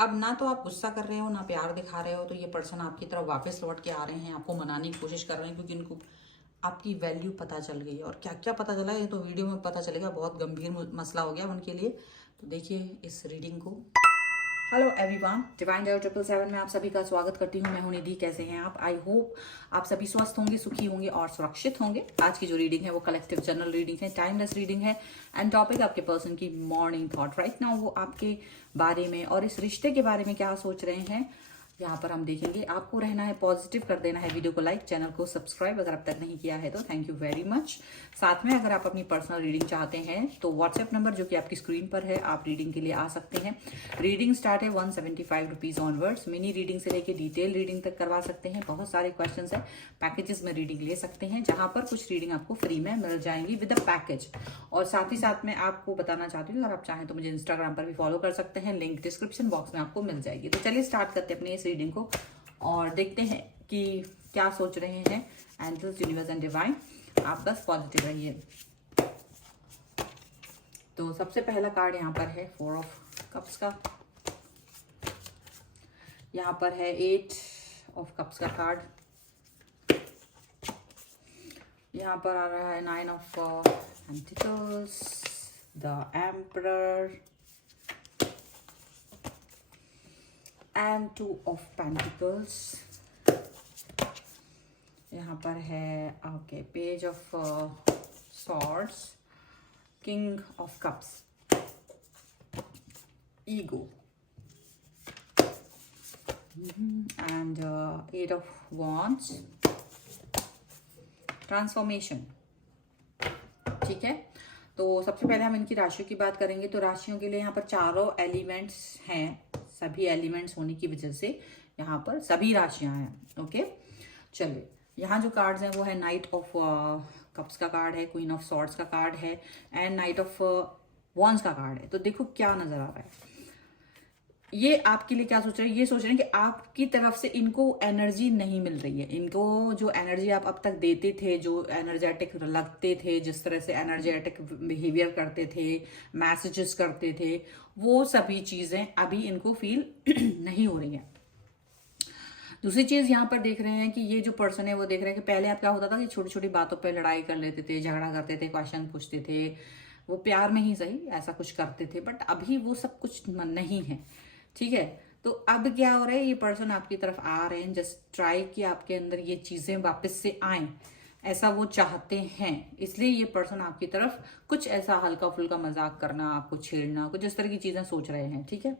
अब ना तो आप गुस्सा कर रहे हो ना प्यार दिखा रहे हो, तो ये पर्सन आपकी तरफ वापस लौट के आ रहे हैं, आपको मनाने की कोशिश कर रहे हैं, क्योंकि इनको आपकी वैल्यू पता चल गई है। और क्या क्या पता चला ये तो वीडियो में पता चलेगा, बहुत गंभीर मसला हो गया उनके लिए। तो देखिए इस रीडिंग को। हेलो एवरीवन, डिवाइन डायल 777 में आप सभी का स्वागत करती हूँ। मैं हूं निधि। कैसे हैं आप? आई होप आप सभी स्वस्थ होंगे, सुखी होंगे और सुरक्षित होंगे। आज की जो रीडिंग है वो कलेक्टिव जनरल रीडिंग है, टाइमलेस रीडिंग है। एंड टॉपिक आपके पर्सन की मॉर्निंग थॉट राइट नाउ, वो आपके बारे में और इस रिश्ते के बारे में क्या सोच रहे हैं, यहाँ पर हम देखेंगे। आपको रहना है पॉजिटिव, कर देना है वीडियो को लाइक, चैनल को सब्सक्राइब अगर अब तक नहीं किया है तो थैंक यू वेरी मच। साथ में अगर आप अपनी पर्सनल रीडिंग चाहते हैं तो व्हाट्सएप नंबर जो कि आपकी स्क्रीन पर है, आप रीडिंग के लिए आ सकते हैं। रीडिंग स्टार्ट है 175 रुपीज़ ऑनवर्ड्स। मिनी रीडिंग से लेके डिटेल रीडिंग तक करवा सकते हैं। बहुत सारे क्वेश्चन है, पैकेजेस में रीडिंग ले सकते हैं, जहां पर कुछ रीडिंग आपको फ्री में मिल जाएंगी विद अ पैकेज। और साथ ही साथ में आपको बताना चाहती हूँ, अगर आप चाहें तो मुझे इंस्टाग्राम पर भी फॉलो कर सकते हैं, लिंक डिस्क्रिप्शन बॉक्स में आपको मिल जाएगी। तो चलिए स्टार्ट करते हैं अपनी इस रीडिंग को और देखते हैं कि क्या सोच रहे हैं एंजल्स, यूनिवर्स एंड डिवाइन। आप बस पॉजिटिव रहिए। तो सबसे पहला कार्ड यहाँ पर है 4 ऑफ कप्स का, यहाँ पर है 8 ऑफ कप्स का कार्ड, यहाँ पर आ रहा है 9 of pentacles, the emperor and 2 of pentacles. यहाँ पर है okay page of swords, king of cups, ego and 8 of wands, transformation. ठीक है, तो सबसे पहले हम इनकी राशियों की बात करेंगे। तो राशियों के लिए यहाँ पर चारों एलिमेंट्स हैं, सभी एलिमेंट्स होने की वजह से यहाँ पर सभी राशियां हैं। ओके, चलिए यहाँ जो कार्ड्स हैं वो है नाइट ऑफ कप्स का कार्ड है, क्वीन ऑफ सॉर्ड्स का कार्ड है एंड नाइट ऑफ वॉन्ड्स का कार्ड है। तो देखो क्या नजर आ रहा है, ये आपके लिए क्या सोच रहे हैं, ये सोच रहे हैं कि आपकी तरफ से इनको एनर्जी नहीं मिल रही है। इनको जो एनर्जी आप अब तक देते थे, जो एनर्जेटिक लगते थे, जिस तरह से एनर्जेटिक बिहेवियर करते थे, मैसेजेस करते थे, वो सभी चीजें अभी इनको फील नहीं हो रही हैं। दूसरी चीज यहाँ पर देख रहे हैं कि ये जो पर्सन है वो देख रहे हैं कि पहले आप क्या होता था कि छोटी छोटी बातों पर लड़ाई कर लेते थे, झगड़ा करते थे, क्वेश्चन पूछते थे, वो प्यार में ही सही ऐसा कुछ करते थे, बट अभी वो सब कुछ नहीं है। ठीक है, तो अब क्या हो रहा है, ये पर्सन आपकी तरफ आ रहे हैं, जस्ट ट्राई कि आपके अंदर ये चीजें वापस से आए, ऐसा वो चाहते हैं। इसलिए ये पर्सन आपकी तरफ कुछ ऐसा हल्का फुल्का मजाक करना, आपको छेड़ना, कुछ इस तरह की चीजें सोच रहे हैं। ठीक है,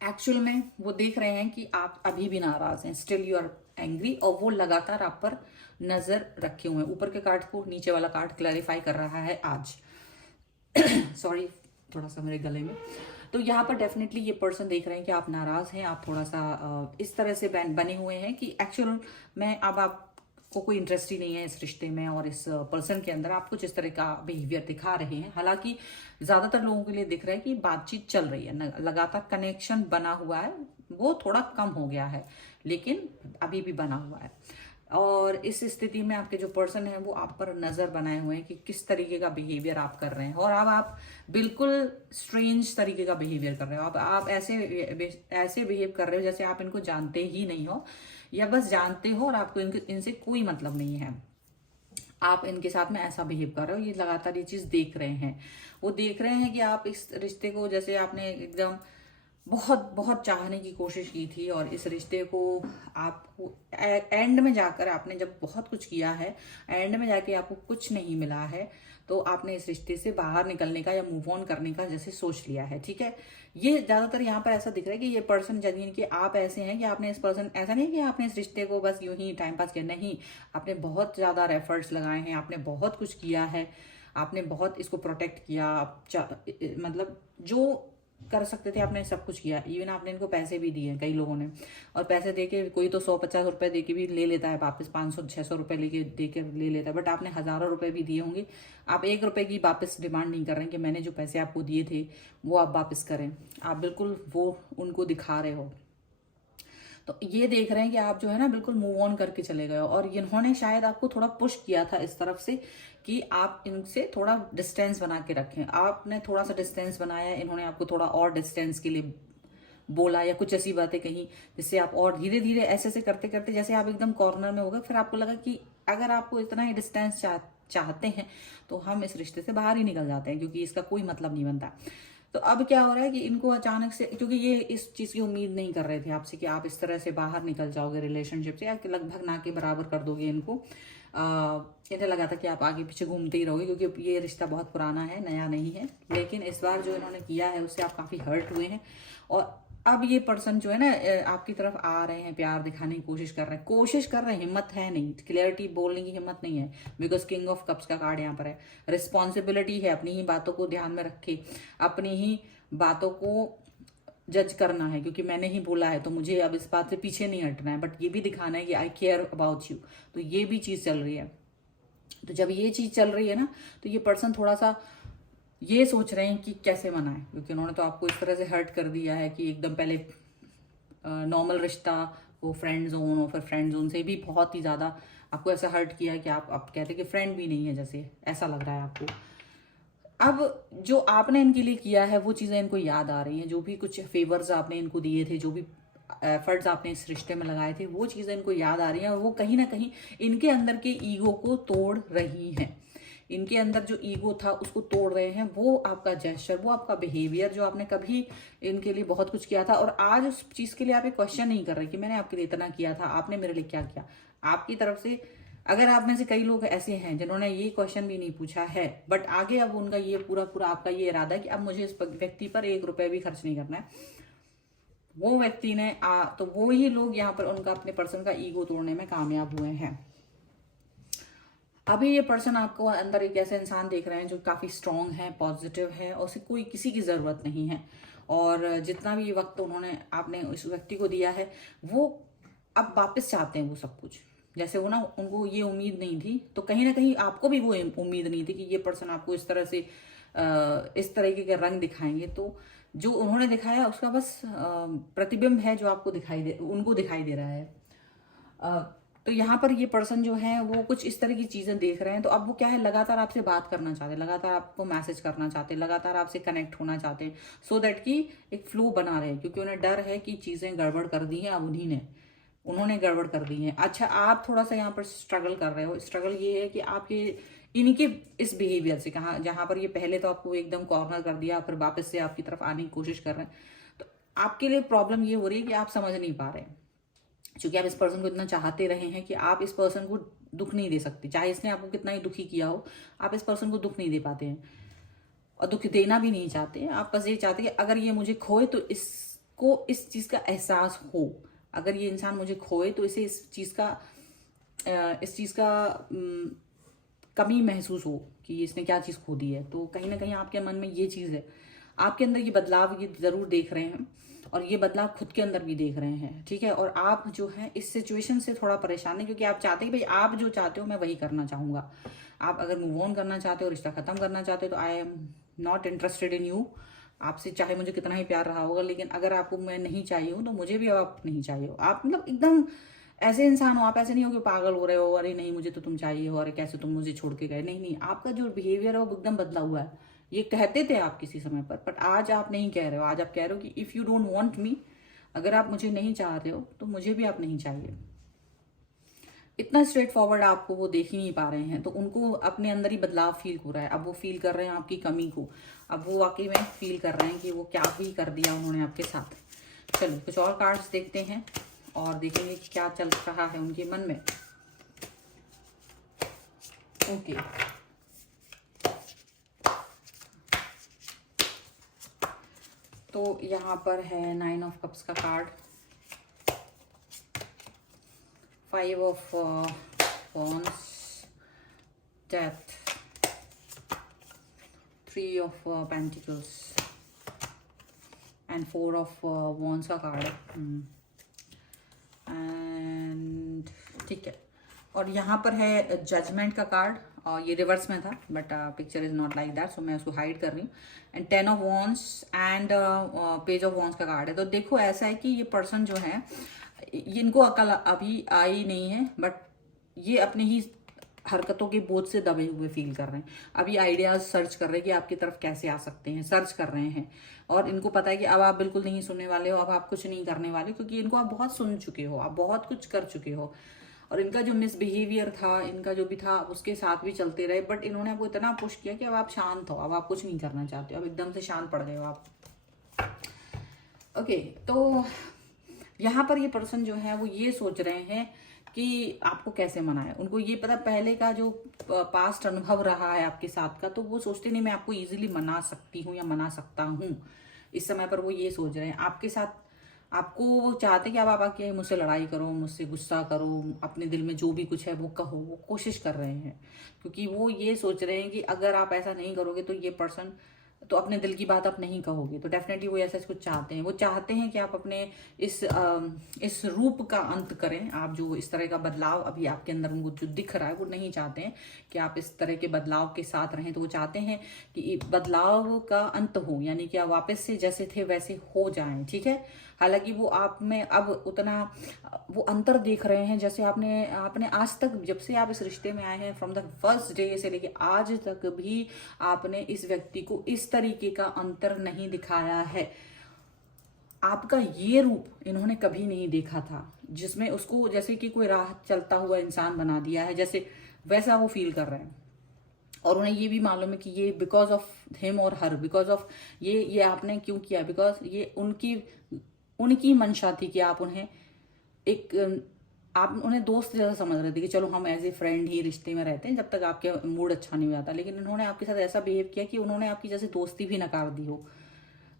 एक्चुअल में वो देख रहे हैं कि आप अभी भी नाराज हैं, स्टिल यू आर एंग्री, और वो लगातार आप पर नजर रखे हुए हैं। ऊपर के कार्ड को नीचे वाला कार्ड क्लैरिफाई कर रहा है आज। सॉरी, थोड़ा सा मेरे गले में। तो यहाँ पर डेफिनेटली ये पर्सन देख रहे हैं कि आप नाराज हैं, आप थोड़ा सा इस तरह से बने हुए हैं कि एक्चुअल में अब आपको कोई इंटरेस्ट ही नहीं है इस रिश्ते में, और इस पर्सन के अंदर आप कुछ इस तरह का बिहेवियर दिखा रहे हैं। हालांकि ज्यादातर लोगों के लिए दिख रहा है कि बातचीत चल रही है, लगातार कनेक्शन बना हुआ है, वो थोड़ा कम हो गया है लेकिन अभी भी बना हुआ है। और इस स्थिति में आपके जो पर्सन है वो आप पर नजर बनाए हुए हैं कि किस तरीके का बिहेवियर आप कर रहे हैं, और अब आप बिल्कुल स्ट्रेंज तरीके का बिहेवियर कर रहे हो। अब आप ऐसे बिहेव कर रहे हो जैसे आप इनको जानते ही नहीं हो, या बस जानते हो और आपको इनसे कोई मतलब नहीं है। आप इनके साथ में ऐसा बिहेव कर रहे हो, ये लगातार ये चीज देख रहे हैं। वो देख रहे हैं कि आप इस रिश्ते को, जैसे आपने एकदम बहुत बहुत चाहने की कोशिश की थी, और इस रिश्ते को आपको एंड में जाकर आपने जब बहुत कुछ किया है, एंड में जाके आपको कुछ नहीं मिला है, तो आपने इस रिश्ते से बाहर निकलने का या मूव ऑन करने का जैसे सोच लिया है। ठीक है, ये ज्यादातर यहाँ पर ऐसा दिख रहा है कि ये पर्सन, यानी कि आप ऐसे हैं कि आपने इस पर्सन, ऐसा नहीं कि आपने इस रिश्ते को बस यूं ही टाइम पास किया, नहीं, आपने बहुत ज्यादा एफर्ट्स लगाए हैं, आपने बहुत कुछ किया है, आपने बहुत इसको प्रोटेक्ट किया, मतलब जो कर सकते थे आपने सब कुछ किया। इवन आपने इनको पैसे भी दिए कई लोगों ने, और पैसे देके कोई तो 150 रुपए देके भी ले लेता है वापस, 500-600 रुपए लेके देके ले लेता है, बट आपने हजारों रुपए भी दिए होंगे। आप 1 रुपए की वापस डिमांड नहीं कर रहे हैं कि मैंने जो पैसे आपको दिए थे वो आप वापस करें, आप बिल्कुल वो उनको दिखा रहे हो। तो ये देख रहे हैं कि आप जो है ना बिल्कुल मूव ऑन करके चले गए हो, और इन्होंने शायद आपको थोड़ा पुश किया था इस तरफ से कि आप इनसे थोड़ा डिस्टेंस बना के रखें। आपने थोड़ा सा डिस्टेंस बनाया, इन्होंने आपको थोड़ा और डिस्टेंस के लिए बोला या कुछ ऐसी बातें कही जिससे आप और धीरे धीरे ऐसे ऐसे करते करते जैसे आप एकदम कॉर्नर में हो गए, फिर आपको लगा कि अगर आपको इतना ही डिस्टेंस चाहते हैं तो हम इस रिश्ते से बाहर ही निकल जाते हैं, क्योंकि इसका कोई मतलब नहीं बनता। तो अब क्या हो रहा है कि इनको अचानक से, क्योंकि ये इस चीज़ की उम्मीद नहीं कर रहे थे आपसे कि आप इस तरह से बाहर निकल जाओगे रिलेशनशिप से, या कि लगभग ना के बराबर कर दोगे इनको। इन्हें लगा था कि आप आगे पीछे घूमते ही रहोगे, क्योंकि ये रिश्ता बहुत पुराना है, नया नहीं है। लेकिन इस बार जो इन्होंने किया है उससे आप काफ़ी हर्ट हुए हैं, और अब ये पर्सन जो है ना आपकी तरफ आ रहे हैं, प्यार दिखाने की कोशिश कर रहे हैं, हिम्मत है नहीं, क्लियरिटी बोलने की हिम्मत नहीं है, बिकॉज किंग ऑफ कप्स का कार्ड यहाँ पर है। रिस्पॉन्सिबिलिटी है, अपनी ही बातों को ध्यान में रखे, अपनी ही बातों को जज करना है, क्योंकि मैंने ही बोला है तो मुझे अब इस बात से पीछे नहीं हटना है, बट ये भी दिखाना है कि आई केयर अबाउट यू। तो ये भी चीज़ चल रही है। तो जब ये चीज़ चल रही है ना, तो ये पर्सन थोड़ा सा ये सोच रहे हैं कि कैसे मनाएं, क्योंकि उन्होंने तो आपको इस तरह से हर्ट कर दिया है कि एकदम पहले नॉर्मल रिश्ता, वो फ्रेंड जोन, और फिर फ्रेंड जोन से भी बहुत ही ज़्यादा आपको ऐसा हर्ट किया है कि आप कहते हैं कि फ्रेंड भी नहीं है, जैसे ऐसा लग रहा है आपको। अब जो आपने इनके लिए किया है वो चीज़ें इनको याद आ रही हैं, जो भी कुछ फेवर्स आपने इनको दिए थे, जो भी एफर्ट्स आपने इस रिश्ते में लगाए थे, वो चीज़ें इनको याद आ रही हैं, और वो कहीं ना कहीं इनके अंदर के ईगो को तोड़ रही हैं। इनके अंदर जो ईगो था उसको तोड़ रहे हैं। वो आपका जेस्चर, वो आपका बिहेवियर जो आपने कभी इनके लिए बहुत कुछ किया था, और आज उस चीज़ के लिए आप एक क्वेश्चन नहीं कर रहे कि मैंने आपके लिए इतना किया था, आपने मेरे लिए क्या किया। आपकी तरफ से अगर आप में से कई लोग ऐसे हैं जिन्होंने ये क्वेश्चन भी नहीं पूछा है, बट आगे अब उनका ये पूरा पूरा आपका ये इरादा है कि अब मुझे इस व्यक्ति पर 1 रुपए भी खर्च नहीं करना है, वो व्यक्ति ने तो वो ही लोग यहाँ पर उनका अपने पर्सन का ईगो तोड़ने में कामयाब हुए हैं। अभी ये पर्सन आपको अंदर एक ऐसे इंसान देख रहे हैं जो काफ़ी स्ट्रांग है, पॉजिटिव है, और उसे कोई किसी की ज़रूरत नहीं है, और जितना भी वक्त उन्होंने आपने उस व्यक्ति को दिया है वो अब वापस चाहते हैं वो सब कुछ। जैसे वो ना, उनको ये उम्मीद नहीं थी, तो कहीं ना कहीं आपको भी वो उम्मीद नहीं थी कि ये पर्सन आपको इस तरह से इस तरीके के रंग दिखाएंगे। तो जो उन्होंने दिखाया उसका बस प्रतिबिंब है जो आपको उनको दिखाई दे रहा है। तो यहाँ पर ये पर्सन जो है वो कुछ इस तरह की चीज़ें देख रहे हैं। तो अब वो क्या है, लगातार आपसे बात करना चाहते हैं, लगातार आपको मैसेज करना चाहते हैं, लगातार आपसे कनेक्ट होना चाहते हैं, सो दैट कि एक फ्लो बना रहे, क्योंकि उन्हें डर है कि चीज़ें गड़बड़ कर दी हैं अब उन्होंने गड़बड़ कर दी है। अच्छा, आप थोड़ा सा यहाँ पर स्ट्रगल कर रहे हो। स्ट्रगल ये है कि आप ये इनके इस बिहेवियर से, कहाँ जहाँ पर ये पहले तो आपको एकदम कॉर्नर कर दिया, फिर वापस से आपकी तरफ आने की कोशिश कर रहे हैं, तो आपके लिए प्रॉब्लम ये हो रही है कि आप समझ नहीं पा रहे हैं, क्योंकि आप इस पर्सन को इतना चाहते रहे हैं कि आप इस पर्सन को दुख नहीं दे सकते। चाहे इसने आपको कितना ही दुखी किया हो, आप इस पर्सन को दुख नहीं दे पाते हैं, और दुख देना भी नहीं चाहते। आप बस ये चाहते हैं कि अगर ये मुझे खोए तो इसको इस चीज़ का एहसास हो, अगर ये इंसान मुझे खोए तो इसे इस चीज़ का कमी महसूस हो कि इसने क्या चीज़ खो दी है। तो कहीं ना कहीं आपके मन में ये चीज़ है, आपके अंदर ये बदलाव ये ज़रूर देख रहे हैं, और ये बदलाव खुद के अंदर भी देख रहे हैं, ठीक है। और आप जो है इस सिचुएशन से थोड़ा परेशान है, क्योंकि आप चाहते हैं भाई आप जो चाहते हो मैं वही करना चाहूँगा। आप अगर मूव ऑन करना चाहते हो, रिश्ता ख़त्म करना चाहते हो, तो I am not interested in you. आपसे चाहे मुझे कितना ही प्यार रहा होगा, लेकिन अगर आपको मैं नहीं चाहिए हूँ तो मुझे भी अब आप नहीं चाहिए हो। आप मतलब एकदम ऐसे इंसान हो, आप ऐसे नहीं हो कि पागल हो रहे हो, अरे नहीं मुझे तो तुम चाहिए हो, अरे कैसे तुम मुझे छोड़ के गए। नहीं नहीं, आपका जो बिहेवियर है वो एकदम बदला हुआ है। ये कहते थे आप किसी समय पर, बट आज आप नहीं कह रहे हो। आज आप कह रहे हो कि if you don't want me, अगर आप मुझे नहीं चाह रहे हो तो मुझे भी आप नहीं चाहिए। इतना स्ट्रेट फॉरवर्ड आपको वो देख ही नहीं पा रहे हैं, तो उनको अपने अंदर ही बदलाव फील हो रहा है। अब वो फील कर रहे हैं आपकी कमी को, अब वो वाकई में फील कर रहे हैं कि वो क्या ही कर दिया उन्होंने आपके साथ। चलो कुछ और कार्ड्स देखते हैं और देखेंगे कि क्या चल रहा है उनके मन में। ओके, तो यहाँ पर है 9 ऑफ कप्स का card, 5 of wands, death, 3 of pentacles and 4 of wands का कार्ड है। एंड ठीक है, और यहाँ पर है जजमेंट का कार्ड, और ये रिवर्स में था, but picture is not like that, so मैं उसको हाइड कर रही हूँ। And 10 of wands and page of wands का कार्ड है। तो देखो ऐसा है कि ये पर्सन जो है इनको अकल अभी आई नहीं है, बट ये अपने ही हरकतों के बोझ से दबे हुए फील कर रहे हैं। अभी आइडियाज सर्च कर रहे हैं कि आपकी तरफ कैसे आ सकते हैं, सर्च कर रहे हैं। और इनको पता है कि अब आप बिल्कुल नहीं सुनने वाले हो, अब आप कुछ नहीं करने वाले, क्योंकि इनको आप बहुत सुन चुके हो, आप बहुत कुछ कर चुके हो। और इनका जो मिसबिहेवियर था, इनका जो भी था, उसके साथ भी चलते रहे, बट इन्होंने आपको इतना पुश किया कि अब आप शांत हो, अब आप कुछ नहीं करना चाहते हो, अब एकदम से शांत पड़ गए हो आप। ओके, तो यहाँ पर ये पर्सन जो है वो ये सोच रहे हैं कि आपको कैसे मनाए। उनको ये पता पहले का जो पास्ट अनुभव रहा है आपके साथ का, तो वो सोचते नहीं मैं आपको इजीली मना सकती हूँ या मना सकता हूँ। इस समय पर वो ये सोच रहे हैं आपके साथ, आपको वो चाहते कि अब आप आके मुझसे लड़ाई करो, मुझसे गुस्सा करो, अपने दिल में जो भी कुछ है वो कहो, वो कोशिश कर रहे हैं। क्योंकि वो ये सोच रहे हैं कि अगर आप ऐसा नहीं करोगे तो ये पर्सन, तो अपने दिल की बात आप नहीं कहोगे, तो डेफिनेटली वो ऐसा कुछ चाहते हैं। वो चाहते हैं कि आप अपने इस रूप का अंत करें। आप जो इस तरह का बदलाव अभी आपके अंदर उनको जो दिख रहा है, वो नहीं चाहते हैं कि आप इस तरह के बदलाव के साथ रहें। तो वो चाहते हैं कि बदलाव का अंत हो, यानी कि आप वापस से जैसे थे वैसे हो जाएं, ठीक है। हालांकि वो आप में अब उतना वो अंतर देख रहे हैं जैसे आपने आपने आज तक, जब से आप इस रिश्ते में आए हैं, फ्रॉम द फर्स्ट डे से लेके आज तक भी आपने इस व्यक्ति को इस तरीके का अंतर नहीं दिखाया है। आपका ये रूप इन्होंने कभी नहीं देखा था, जिसमें उसको जैसे कि कोई राह चलता हुआ इंसान बना दिया है, जैसे वैसा वो फील कर रहे हैं। और उन्हें ये भी मालूम है कि ये बिकॉज ऑफ हिम और हर, बिकॉज ऑफ ये आपने क्यों किया, बिकॉज ये उनकी मंशा थी कि आप उन्हें आप उन्हें दोस्त जैसा समझ रहे थे कि चलो हम एज ए फ्रेंड ही रिश्ते में रहते हैं जब तक आपके मूड अच्छा नहीं हो जाता। लेकिन इन्होंने आपके साथ ऐसा बिहेव किया कि उन्होंने आपकी जैसे दोस्ती भी नकार दी हो,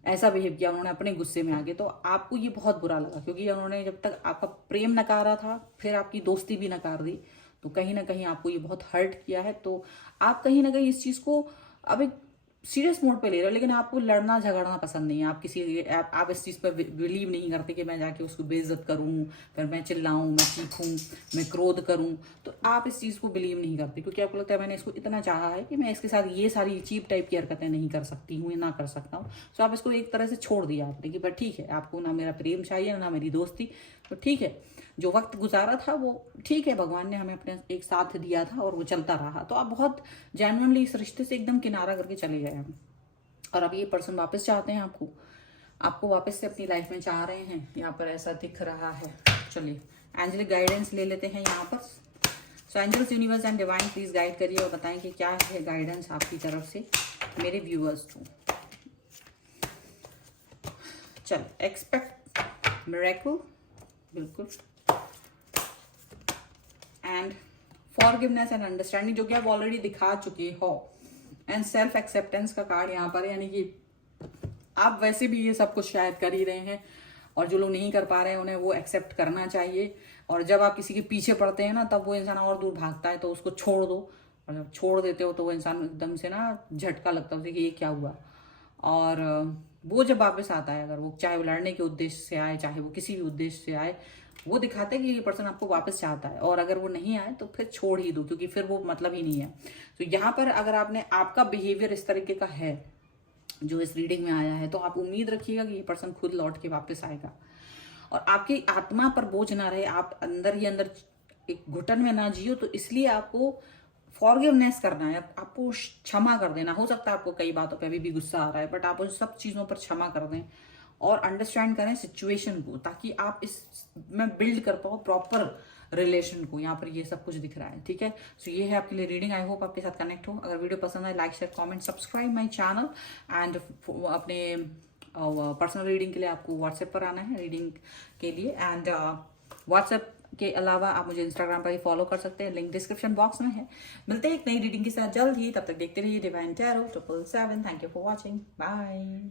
ऐसा बिहेव किया उन्होंने अपने गुस्से में आके। तो आपको ये बहुत बुरा लगा, क्योंकि उन्होंने जब तक आपका प्रेम नकारा था, फिर आपकी दोस्ती भी नकार दी, तो कहीं ना कहीं आपको ये बहुत हर्ट किया है। तो आप कहीं ना कहीं इस चीज़ को अब एक सीरियस मोड पे ले रहे हो, लेकिन आपको लड़ना झगड़ना पसंद नहीं है। आप इस चीज़ पर बिलीव नहीं करते कि मैं जाके उसको बेइज्जत करूँ, फिर मैं चिल्लाऊँ, मैं चीखूँ, मैं क्रोध करूँ। तो आप इस चीज़ को बिलीव नहीं करते, क्योंकि आपको लगता है मैंने इसको इतना चाहा है कि मैं इसके साथ ये सारी चीप टाइप की हरकतें नहीं कर सकती हूँ या ना कर सकता हूँ। तो आप इसको एक तरह से छोड़ दिया आपने कि बट ठीक है, आपको ना मेरा प्रेम चाहिए ना मेरी दोस्ती, तो ठीक है, जो वक्त गुजारा था वो ठीक है, भगवान ने हमें अपने एक साथ दिया था और वो चलता रहा। तो आप बहुत जेन्युइनली इस रिश्ते से एकदम किनारा करके चले गए हैं। और अब ये पर्सन वापस चाहते हैं आपको वापस से अपनी लाइफ में चाह रहे हैं, यहाँ पर ऐसा दिख रहा है। चलिए एंजलिक गाइडेंस ले लेते हैं यहाँ पर। So angels, universe and divine please guide करिए और बताएं कि क्या है गाइडेंस आपकी तरफ से मेरे व्यूअर्स को। चल, एक्सपेक्ट मिरेकल, बिल्कुल, एंड फॉरगिवनेस एंड अंडरस्टैंडिंग, जो कि आप ऑलरेडी दिखा चुके हो, एंड सेल्फ एक्सेप्टेंस का कार्ड यहाँ पर है, यानी कि आप वैसे भी ये सब कुछ शायद कर ही रहे हैं, और जो लोग नहीं कर पा रहे हैं उन्हें वो एक्सेप्ट करना चाहिए। और जब आप किसी के पीछे पड़ते हैं ना, तब वो इंसान और दूर भागता है, तो उसको छोड़ दो। और जब छोड़ देते हो तो वो इंसान एकदम से ना झटका लगता है कि ये क्या हुआ। और वो जब वापस आता है, अगर वो चाहे वो लड़ने के उद्देश्य से आए, चाहे वो किसी भी उद्देश्य से आए, वो दिखाता है कि ये पर्सन आपको वापस चाहता है। और अगर वो नहीं आए तो फिर छोड़ ही दो, क्योंकि फिर वो मतलब ही नहीं है। तो यहाँ पर अगर आपका बिहेवियर इस तरीके का है जो इस रीडिंग में आया है, तो आप उम्मीद रखिएगा कि ये पर्सन खुद लौट के वापस आएगा और आपकी आत्मा पर बोझ ना रहे, आप अंदर ही अंदर एक घुटन में ना जियो। तो इसलिए आपको फॉरगिवनेस करना है, आपको क्षमा कर देना। हो सकता है आपको कई बातों पे अभी भी गुस्सा आ रहा है, बट आप उन सब चीज़ों पर क्षमा कर दें और अंडरस्टैंड करें सिचुएशन को, ताकि आप इस में बिल्ड कर पाओ प्रॉपर रिलेशन को। यहाँ पर ये सब कुछ दिख रहा है, ठीक है। सो ये है आपके लिए रीडिंग। आई होप आपके साथ कनेक्ट हो। अगर वीडियो पसंद आए, like share comment subscribe my channel. And अपने पर्सनल रीडिंग के लिए आपको व्हाट्सएप पर आना है रीडिंग के लिए। एंड व्हाट्सएप के अलावा आप मुझे इंस्टाग्राम पर ही फॉलो कर सकते हैं, लिंक डिस्क्रिप्शन बॉक्स में है। मिलते हैं एक नई रीडिंग के साथ जल्द ही, तब तक देखते रहिए divine tarot 777। Thank you for watching, bye.